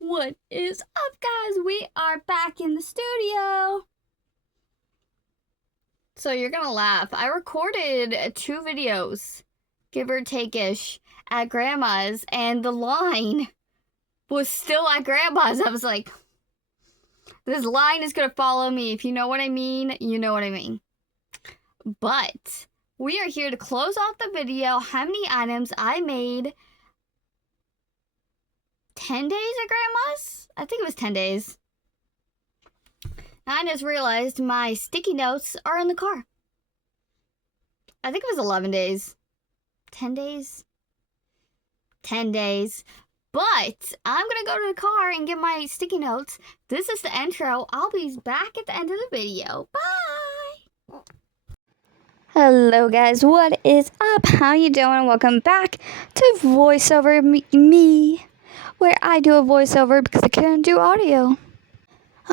What is up, guys? We are back in the studio. So you're gonna laugh. I recorded 2 videos, give or take-ish, at Grandma's, and the line was still at Grandma's. I was like, this line is gonna follow me. If you know what I mean, you know what I mean. But we are here to close off the video. How many items I made 10 days at Grandma's? I think it was 10 days. I just realized my sticky notes are in the car. I think it was 11 days. 10 days? 10 days. But I'm going to go to the car and get my sticky notes. This is the intro. I'll be back at the end of the video. Bye! Hello guys, what is up? How you doing? Welcome back to VoiceOver Me, where I do a voiceover because I can't do audio.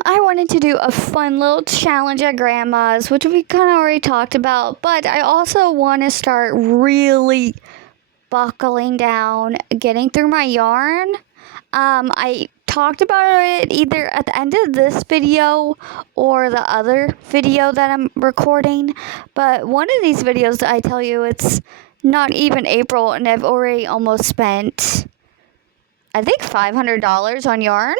I wanted to do a fun little challenge at Grandma's, which we kind of already talked about, but I also want to start really buckling down, getting through my yarn. I talked about it either at the end of this video or the other video that I'm recording, but one of these videos, I tell you, it's not even April, and I've already almost spent, I think, $500 on yarn.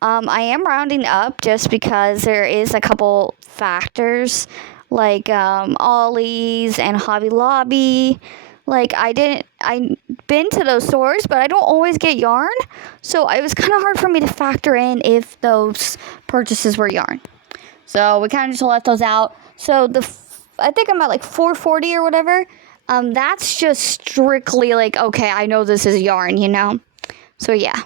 I am rounding up just because there is a couple factors like Ollie's and Hobby Lobby. Like I've been to those stores, but I don't always get yarn, so it was kind of hard for me to factor in if those purchases were yarn. So we kind of just left those out. So I think I'm at like $4.40 or whatever. That's just strictly like, okay, I know this is yarn, you know. So yeah.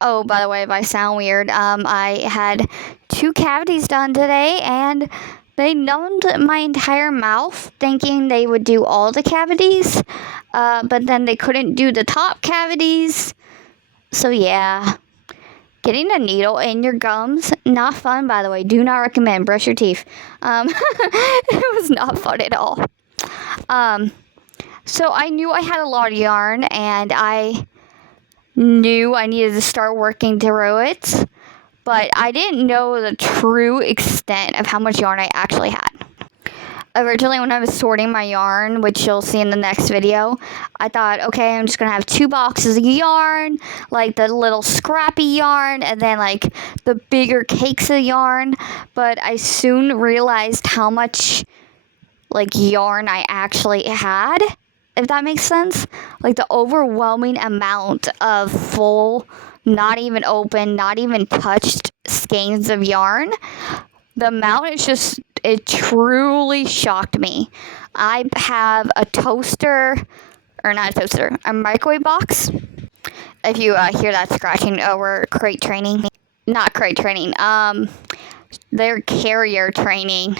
Oh, by the way, if I sound weird, I had 2 cavities done today, and they numbed my entire mouth, thinking they would do all the cavities, but then they couldn't do the top cavities. So yeah, getting a needle in your gums, not fun, by the way. Do not recommend. Brush your teeth. It was not fun at all. So I knew I had a lot of yarn, and I knew I needed to start working through it, but I didn't know the true extent of how much yarn I actually had. Originally, when I was sorting my yarn, which you'll see in the next video, I thought, okay, I'm just going to have 2 boxes of yarn, like the little scrappy yarn, and then like the bigger cakes of yarn, but I soon realized how much like yarn I actually had, if that makes sense. Like the overwhelming amount of full, not even open, not even touched skeins of yarn. The amount is just, it truly shocked me. I have a toaster, or not a toaster, a microwave box. If you hear that scratching, we're crate training. Not crate training, they're carrier training.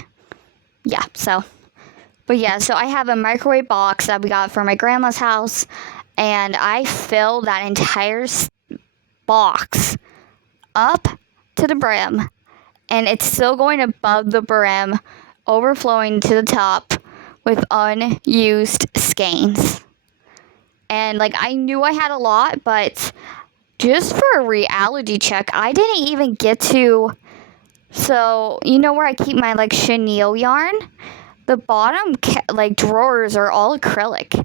Yeah, so. But yeah, so I have a microwave box that we got from my grandma's house, and I filled that entire box up to the brim, and it's still going above the brim, overflowing to the top with unused skeins. And like, I knew I had a lot, but just for a reality check, I didn't even get to, so you know where I keep my like chenille yarn? The bottom like drawers are all acrylic.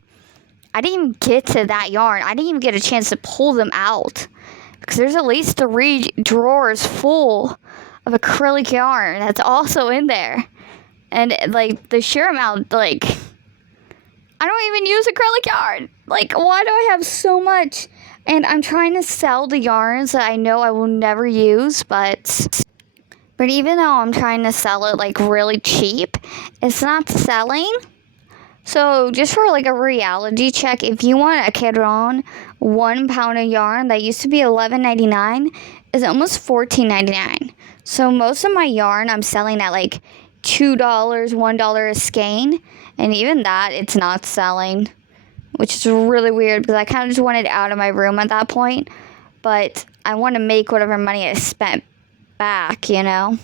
I didn't even get to that yarn. I didn't even get a chance to pull them out, because there's at least 3 drawers full of acrylic yarn that's also in there. And like the sheer amount, like, I don't even use acrylic yarn. Like, why do I have so much? And I'm trying to sell the yarns that I know I will never use, but even though I'm trying to sell it like really cheap, it's not selling. So just for like a reality check, if you want a Cadron 1 pound of yarn that used to be $11.99 is almost $14.99. So most of my yarn I'm selling at like $2, $1 a skein, and even that it's not selling, which is really weird because I kind of just wanted out of my room at that point. But I want to make whatever money I spent back, you know.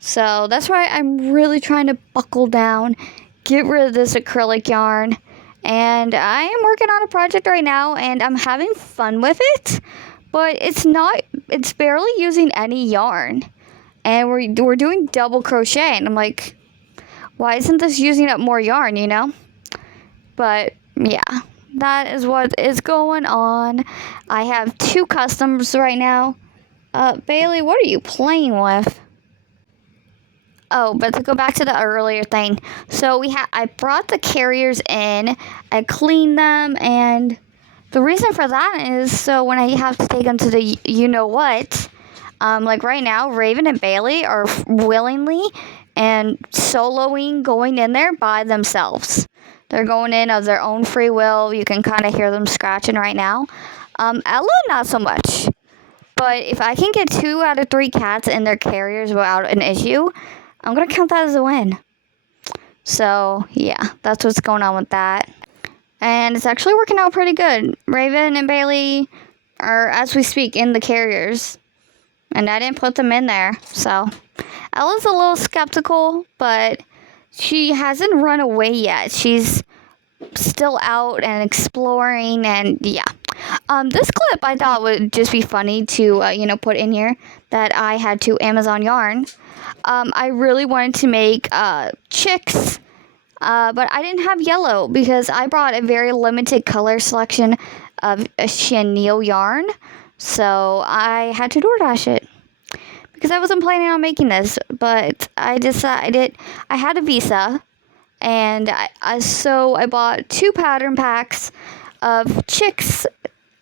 So that's why I'm really trying to buckle down, get rid of this acrylic yarn, and I am working on a project right now, and I'm having fun with it, but it's barely using any yarn. And we're doing double crochet, and I'm like, why isn't this using up more yarn, you know? But yeah, that is what is going on. I have 2 customs right now. Bailey, what are you playing with? Oh, but to go back to the earlier thing, so I brought the carriers in, I cleaned them, and the reason for that is so when I have to take them to the you know what, like right now, Raven and Bailey are willingly and soloing going in there by themselves. They're going in of their own free will. You can kind of hear them scratching right now. Ella, not so much. But if I can get 2 out of 3 cats in their carriers without an issue, I'm going to count that as a win. So, yeah, that's what's going on with that. And it's actually working out pretty good. Raven and Bailey are, as we speak, in the carriers. And I didn't put them in there. So, Ella's a little skeptical, but she hasn't run away yet. She's still out and exploring, and yeah. This clip I thought would just be funny to, put in here that I had to Amazon yarn. I really wanted to make chicks, but I didn't have yellow because I brought a very limited color selection of a chenille yarn. So I had to DoorDash it because I wasn't planning on making this, but I decided I had a visa. And so I bought 2 pattern packs of chicks,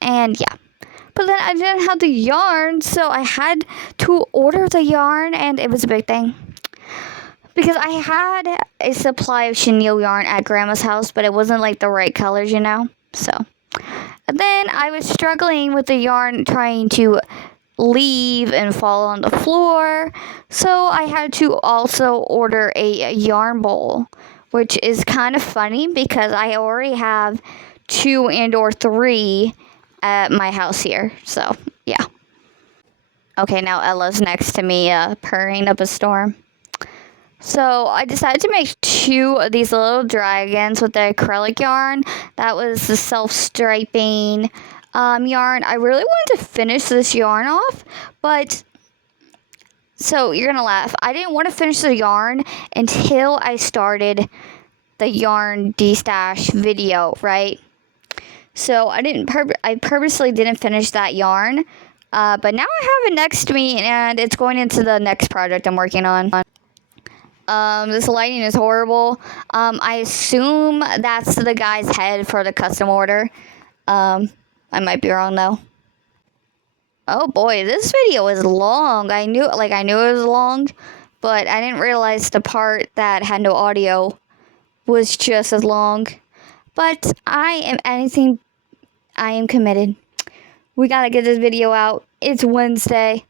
and yeah. But then I didn't have the yarn, so I had to order the yarn, and it was a big thing. Because I had a supply of chenille yarn at Grandma's house, but it wasn't like the right colors, you know? So, and then I was struggling with the yarn trying to leave and fall on the floor, so I had to also order a yarn bowl, which is kind of funny because I already have 2 and or 3 at my house here. So, yeah. Okay, now Ella's next to me purring up a storm. So, I decided to make 2 of these little dragons with the acrylic yarn. That was the self-striping yarn. I really wanted to finish this yarn off, but so you're going to laugh. I didn't want to finish the yarn until I started the yarn destash video, right? So I purposely didn't finish that yarn, but now I have it next to me, and it's going into the next project I'm working on. This lighting is horrible. I assume that's the guy's head for the custom order. I might be wrong though. Oh boy, this video is long. I knew it was long, but I didn't realize the part that had no audio was just as long. But I am committed. We gotta get this video out. It's Wednesday.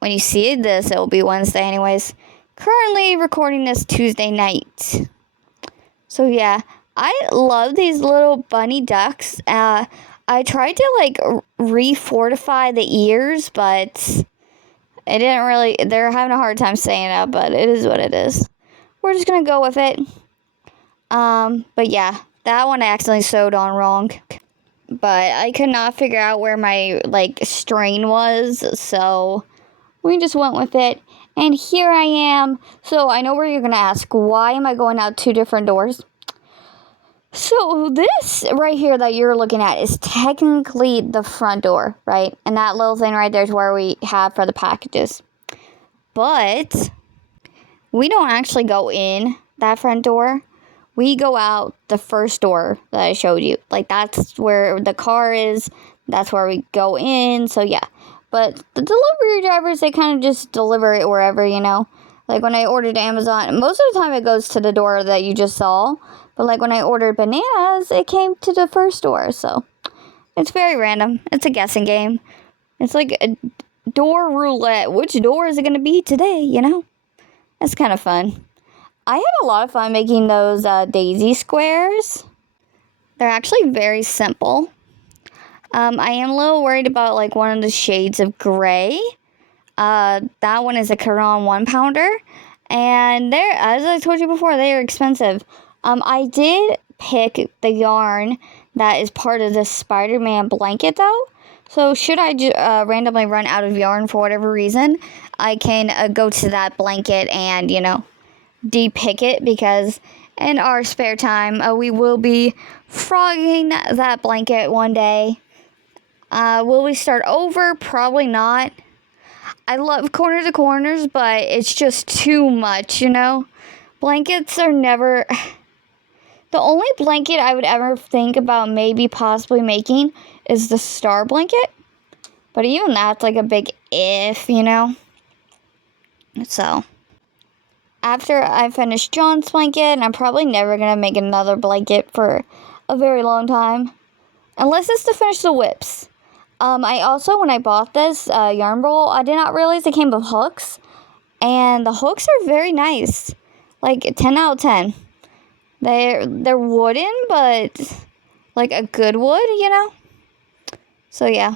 When you see this, it will be Wednesday anyways. Currently recording this Tuesday night. So yeah, I love these little bunny ducks. I tried to refortify the ears, but it didn't really, they're having a hard time saying it, but it is what it is. We're just gonna go with it. But yeah, that one I accidentally sewed on wrong. But I could not figure out where my strain was, so we just went with it. And here I am. So I know where you're gonna ask, why am I going out 2 different doors? So this right here that you're looking at is technically the front door, right? And that little thing right there is where we have for the packages. But we don't actually go in that front door. We go out the first door that I showed you. That's where the car is. That's where we go in. So yeah. But the delivery drivers, they kind of just deliver it wherever, you know. Like when I ordered Amazon, most of the time it goes to the door that you just saw. But when I ordered bananas, it came to the first door. So it's very random. It's a guessing game. It's like a door roulette. Which door is it going to be today, you know? It's kind of fun. I had a lot of fun making those daisy squares. They're actually very simple. I am a little worried about one of the shades of gray. That one is a Caron 1-pounder. And as I told you before, they are expensive. I did pick the yarn that is part of the Spider-Man blanket, though. So should I randomly run out of yarn for whatever reason, I can go to that blanket and, depick it, because in our spare time, we will be frogging that blanket one day. Will we start over? Probably not. I love corner to corners, but it's just too much, Blankets are never... The only blanket I would ever think about maybe possibly making is the star blanket. But even that's like a big if, So, after I finish John's blanket, I'm probably never going to make another blanket for a very long time. Unless it's to finish the whips. I also, when I bought this yarn roll, I did not realize it came with hooks. And the hooks are very nice. Like, 10 out of 10. They're wooden, but like a good wood, So yeah,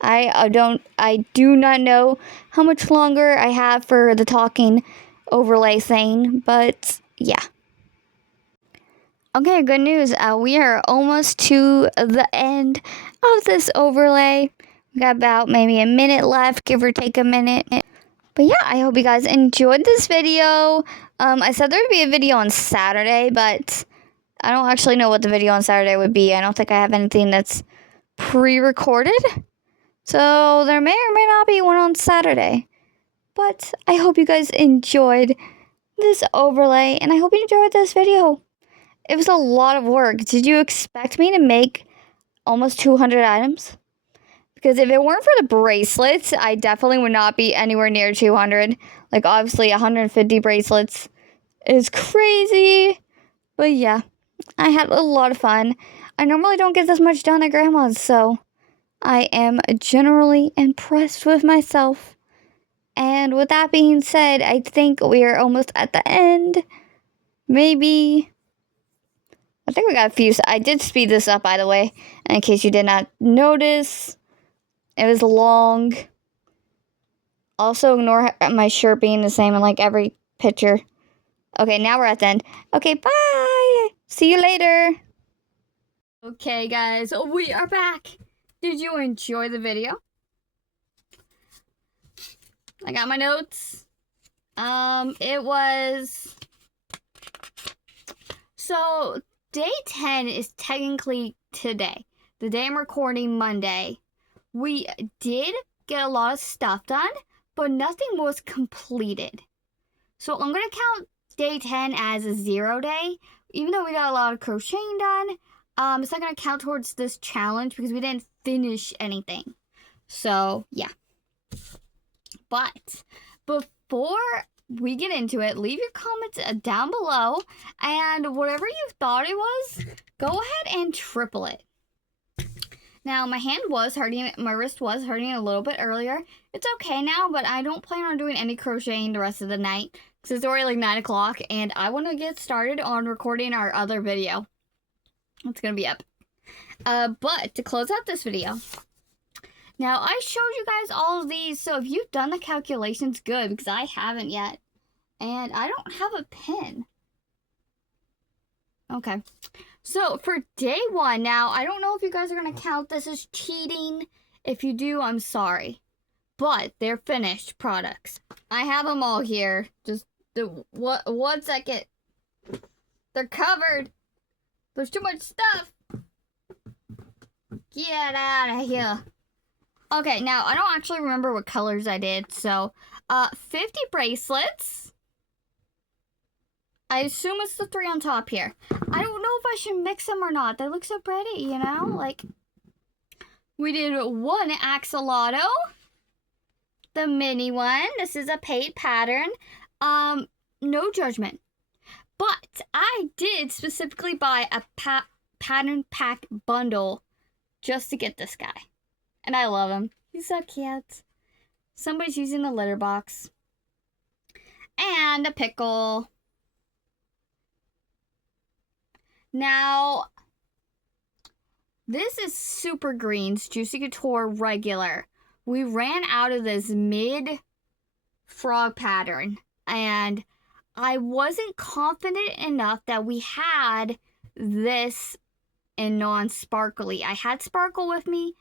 I do not know how much longer I have for the talking overlay thing, but yeah. Okay, good news. We are almost to the end of this overlay. We got about maybe a minute left, give or take a minute. But yeah, I hope you guys enjoyed this video. I said there would be a video on Saturday, but I don't actually know what the video on Saturday would be. I don't think I have anything that's pre-recorded. So there may or may not be one on Saturday. But I hope you guys enjoyed this overlay, and I hope you enjoyed this video. It was a lot of work. Did you expect me to make almost 200 items? Because if it weren't for the bracelets, I definitely would not be anywhere near 200. Like, obviously, 150 bracelets is crazy. But yeah, I had a lot of fun. I normally don't get this much done at Grandma's, so I am generally impressed with myself. And with that being said, I think we are almost at the end. Maybe... I think we got a few... I did speed this up, by the way, in case you did not notice. It was long. Also, ignore my shirt being the same in like every picture. Okay, now we're at the end. Okay, bye! See you later! Okay, guys, we are back. Did you enjoy the video? I got my notes. It was... So, day 10 is technically today. The day I'm recording, Monday. We did get a lot of stuff done, but nothing was completed. So I'm going to count day 10 as a 0 day. Even though we got a lot of crocheting done, it's not going to count towards this challenge because we didn't finish anything. So, yeah. But before we get into it, leave your comments down below. And whatever you thought it was, go ahead and triple it. Now, my hand was hurting, my wrist was hurting a little bit earlier. It's okay now, but I don't plan on doing any crocheting the rest of the night because it's already like 9 o'clock, and I want to get started on recording our other video. It's going to be up. But to close out this video, now I showed you guys all of these, so if you've done the calculations, good, because I haven't yet. And I don't have a pen. Okay. So, for day 1, now, I don't know if you guys are going to count this as cheating. If you do, I'm sorry. But, they're finished products. I have them all here. Just, one second. They're covered. There's too much stuff. Get out of here. Okay, now, I don't actually remember what colors I did. So, 50 bracelets. I assume it's the 3 on top here. I don't know if I should mix them or not. They look so pretty, Like, we did 1 axolotl. The mini one. This is a paid pattern. No judgment. But I did specifically buy a pattern pack bundle just to get this guy. And I love him. He's so cute. Somebody's using the litter box. And a pickle. Now, this is Super Greens Juicy Couture regular. We ran out of this mid frog pattern, and I wasn't confident enough that we had this in non-sparkly. I had sparkle with me,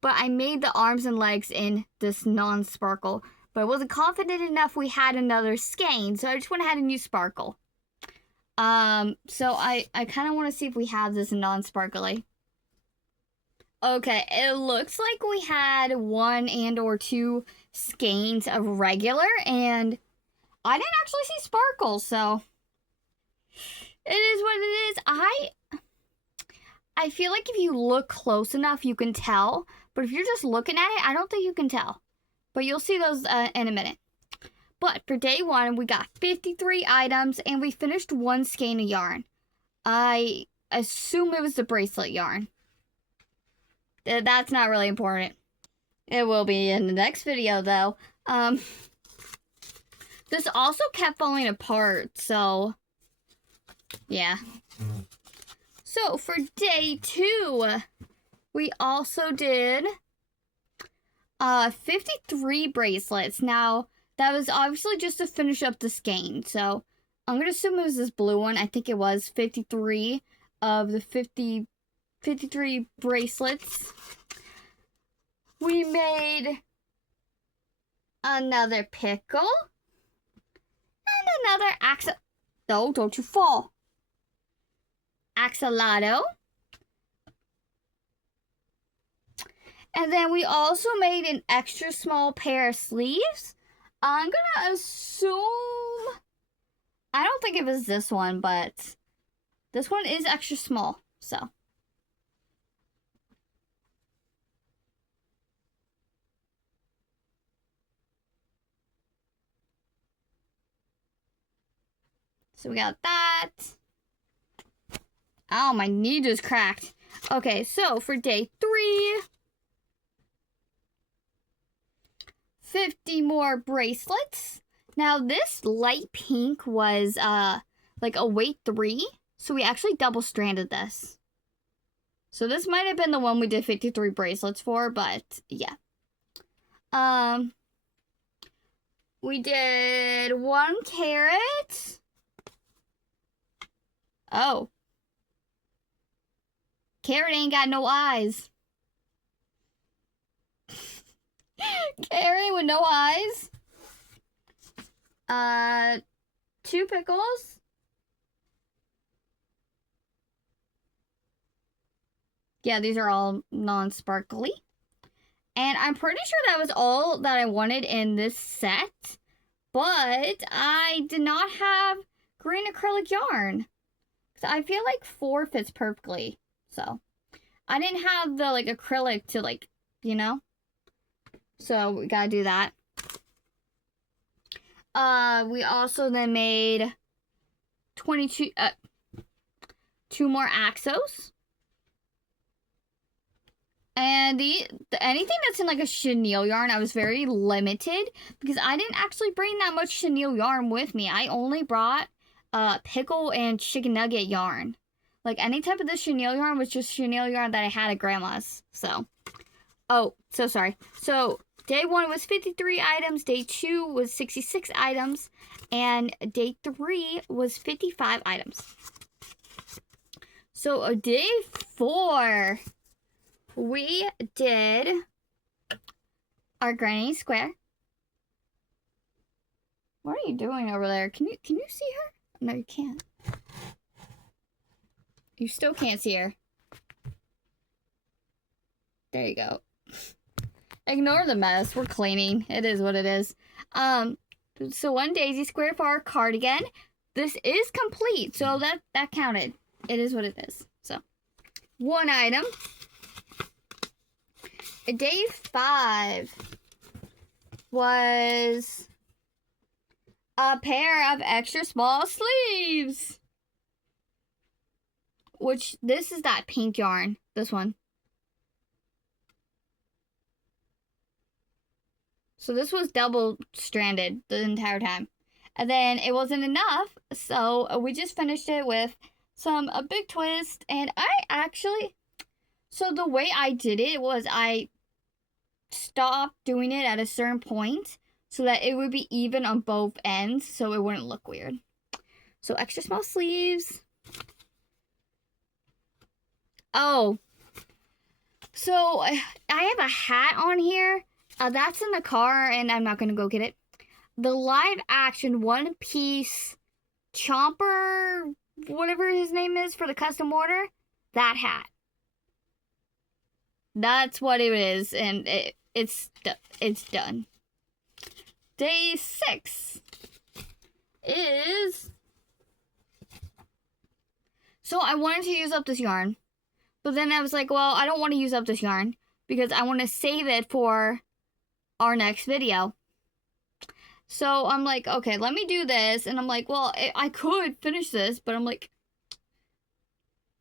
but I made the arms and legs in this non-sparkle. But I wasn't confident enough we had another skein, so I just went ahead and used sparkle. So I kind of want to see if we have this non-sparkly. Okay, it looks like we had 1 and or 2 skeins of regular, and I didn't actually see sparkle, so it is what it is. I feel like if you look close enough, you can tell, but if you're just looking at it, I don't think you can tell. But you'll see those in a minute. But for day 1, we got 53 items, and we finished 1 skein of yarn. I assume it was the bracelet yarn. That's not really important. It will be in the next video, though. This also kept falling apart, so yeah. So for day 2, we also did 53 bracelets. Now, that was obviously just to finish up the skein. So I'm going to assume it was this blue one. I think it was 53 of the 53 bracelets. We made another pickle and another axolotl. No, don't you fall. Axolotl. And then we also made an extra small pair of sleeves. I'm gonna assume, I don't think it was this one, but this one is extra small, so. So we got that. Oh, my knee just cracked. Okay, so for day 3, 50 more bracelets. Now this light pink was like a weight 3, so we actually double stranded this. So this might have been the one we did 53 bracelets for, but yeah. We did 1 carat. Oh. Carrot ain't got no eyes. Carrot with no eyes. 2 pickles. Yeah, these are all non-sparkly. And I'm pretty sure that was all that I wanted in this set. But I did not have green acrylic yarn. So I feel like 4 fits perfectly. So I didn't have the like acrylic to like, you know. So we gotta do that. We also then made 22 2 more axos. And anything that's in like a chenille yarn, I was very limited because I didn't actually bring that much chenille yarn with me. I only brought pickle and chicken nugget yarn. Like any type of the chenille yarn was just chenille yarn that I had at grandma's. So, oh, so sorry. So day 1 was 53 items, day 2 was 66 items, and day 3 was 55 items. So day 4, we did our granny square. What are you doing over there? Can you see her? No, you can't. You still can't see her. There you go. Ignore the mess. We're cleaning. It is what it is. So 1 daisy square for our cardigan. This is complete, so that counted. It is what it is. So 1 item. Day 5 was a pair of extra small sleeves. Which, this is that pink yarn. This one. So this was double stranded the entire time. And then it wasn't enough, so we just finished it with a big twist. And I actually, so the way I did it was I stopped doing it at a certain point so that it would be even on both ends so it wouldn't look weird. So extra small sleeves. Oh, so I have a hat on here. That's in the car, and I'm not gonna go get it. The live action One Piece Chomper, whatever his name is for the custom order, that hat. That's what it is, and it's done. Day 6 is... So I wanted to use up this yarn, but then I was like, well, I don't want to use up this yarn because I want to save it for our next video. So I'm like, okay, let me do this, and I'm like, well, I could finish this, but I'm like,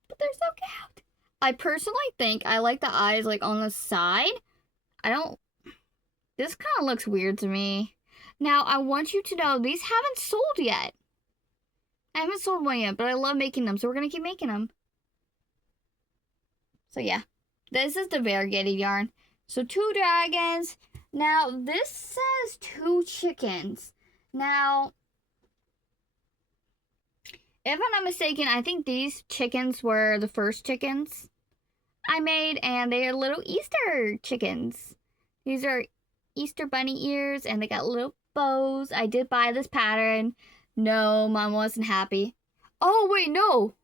but they're so cute. I personally think I like the eyes like on the side. This kind of looks weird to me. Now, I want you to know these haven't sold yet. I haven't sold one yet, but I love making them, so we're going to keep making them. So yeah, this is the variegated yarn. So 2 dragons. Now, this says 2 chickens. Now, if I'm not mistaken, I think these chickens were the first chickens I made, and they are little Easter chickens. These are Easter bunny ears, and they got little bows. I did buy this pattern. No, Mom wasn't happy. Oh, wait, no.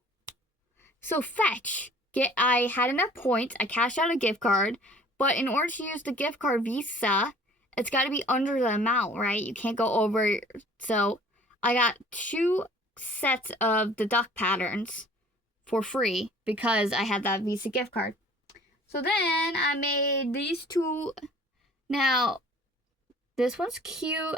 So Fetch. I had enough points. I cashed out a gift card. But in order to use the gift card Visa, it's got to be under the amount, right? You can't go over. So I got 2 sets of the duck patterns for free because I had that Visa gift card. So then I made these 2. Now, this one's cute.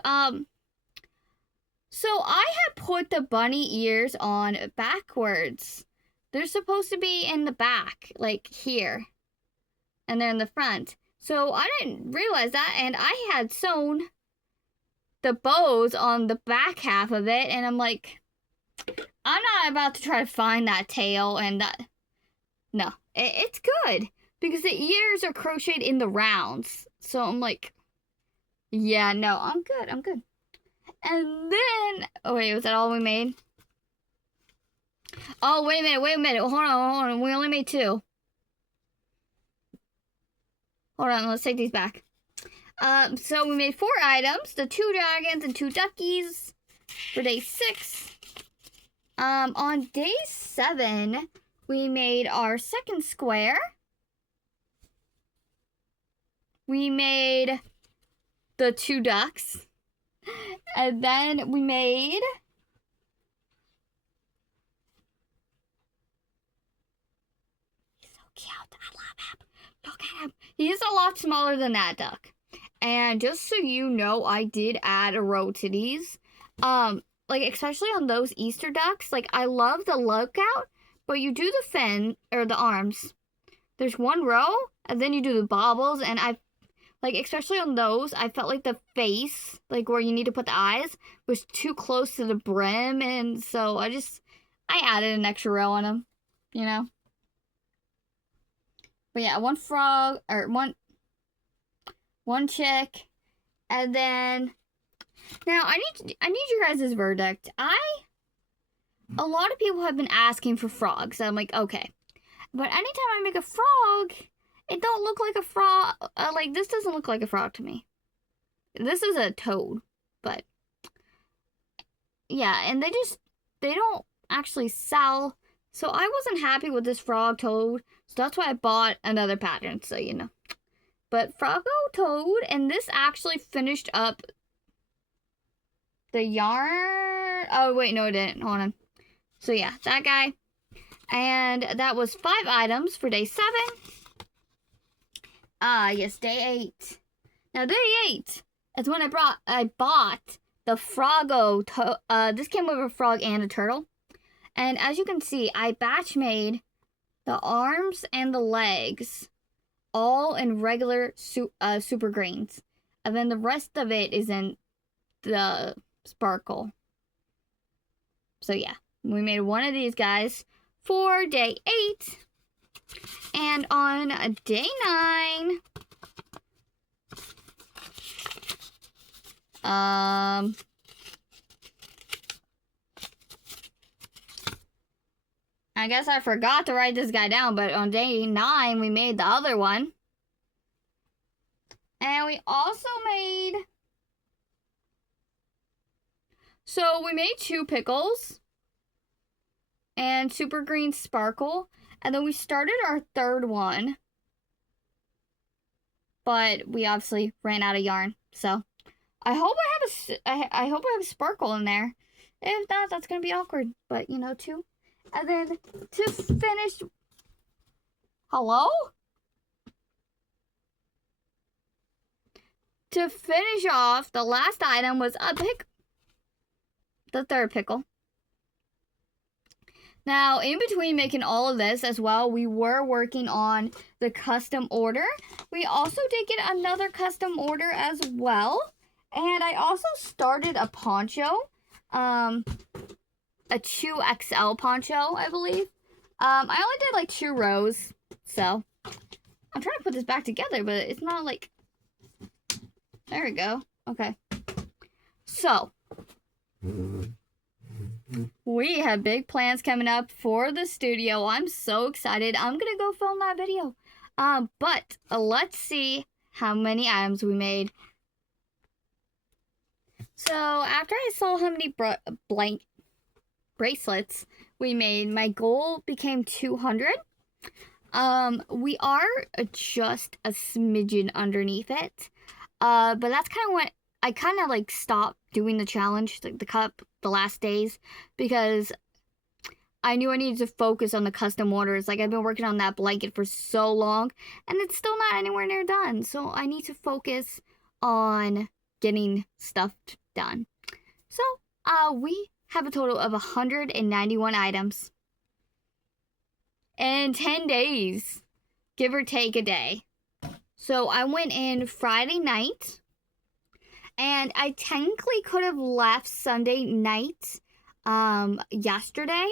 So I had put the bunny ears on backwards. They're supposed to be in the back, like here. And they're in the front. So I didn't realize that, and I had sewn the bows on the back half of it, and I'm like, I'm not about to try to find that tail and that. No, it's good because the ears are crocheted in the rounds. So I'm like, yeah, no, I'm good. And then, oh wait, was that all we made? Oh, wait a minute. Hold on. We only made 2. Hold on, let's take these back. So we made 4 items, the 2 dragons and 2 duckies for day 6. On day 7, we made our second square. We made the 2 ducks. And then we made he's so cute. I love him. Look at him. He's a lot smaller than that duck. And just so you know, I did add a row to these. Like especially on those Easter ducks. Like I love the lookout, but you do the fin or the arms. There's 1 row, and then you do the baubles, and like, especially on those, I felt like the face, like where you need to put the eyes, was too close to the brim. And so I added an extra row on them, you know? But yeah, 1 frog, or one chick. And then, now I need your guys' verdict. A lot of people have been asking for frogs. I'm like, okay. But anytime I make a frog, it don't look like a frog. Like, this doesn't look like a frog to me. This is a toad, but yeah, and they don't actually sell. So I wasn't happy with this frog toad, so that's why I bought another pattern, so you know. But Froggo Toad, and this actually finished up the yarn. Oh, wait, no, it didn't. Hold on. So yeah, that guy. And that was 5 items for day 7. Yes, day 8. Now, day 8 is when I bought the Froggo Toad. This came with a frog and a turtle. And as you can see, I batch made the arms and the legs all in regular super greens. And then the rest of it is in the sparkle. So yeah, we made one of these guys for day 8. And on day 9, I guess I forgot to write this guy down, but on day 9, we made the other one. And we also made... So, we made 2 pickles. And super green sparkle. And then we started our 3rd one. But we obviously ran out of yarn. So, I hope I have a sparkle in there. If not, that's going to be awkward. But, 2. And then to finish... Hello? To finish off, the last item was a pickle. The 3rd pickle. Now, in between making all of this as well, we were working on the custom order. We also did get another custom order as well. And I also started a poncho. A 2XL poncho, I believe. I only did like 2 rows. So, I'm trying to put this back together, but it's not like... There we go. Okay. So, we have big plans coming up for the studio. I'm so excited. I'm going to go film that video. But let's see how many items we made. So, after I saw how many blank bracelets we made, my goal became 200. We are just a smidgen underneath it. But that's kind of when I kind of like stopped doing the challenge, the cup, the last days, because I knew I needed to focus on the custom orders. Like, I've been working on that blanket for so long, and it's still not anywhere near done. So I need to focus on getting stuff done. So, we have a total of 191 items in 10 days, give or take a day. So I went in Friday night, and I technically could have left Sunday night, yesterday,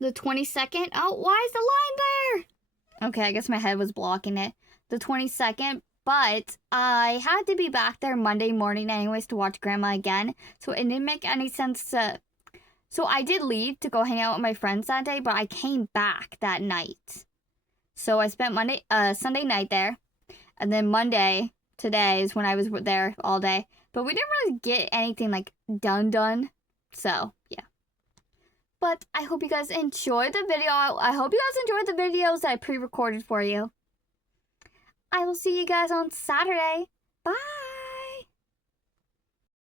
the 22nd. Oh, why is the line there? Okay, I guess my head was blocking it. The 22nd, but I had to be back there Monday morning anyways to watch Grandma again, so it didn't make any sense to... So I did leave to go hang out with my friends that day, but I came back that night. So I spent Sunday night there, and then Monday, today, is when I was there all day. But we didn't really get anything, like, done. So, yeah. But I hope you guys enjoyed the video. I hope you guys enjoyed the videos that I pre-recorded for you. I will see you guys on Saturday. Bye!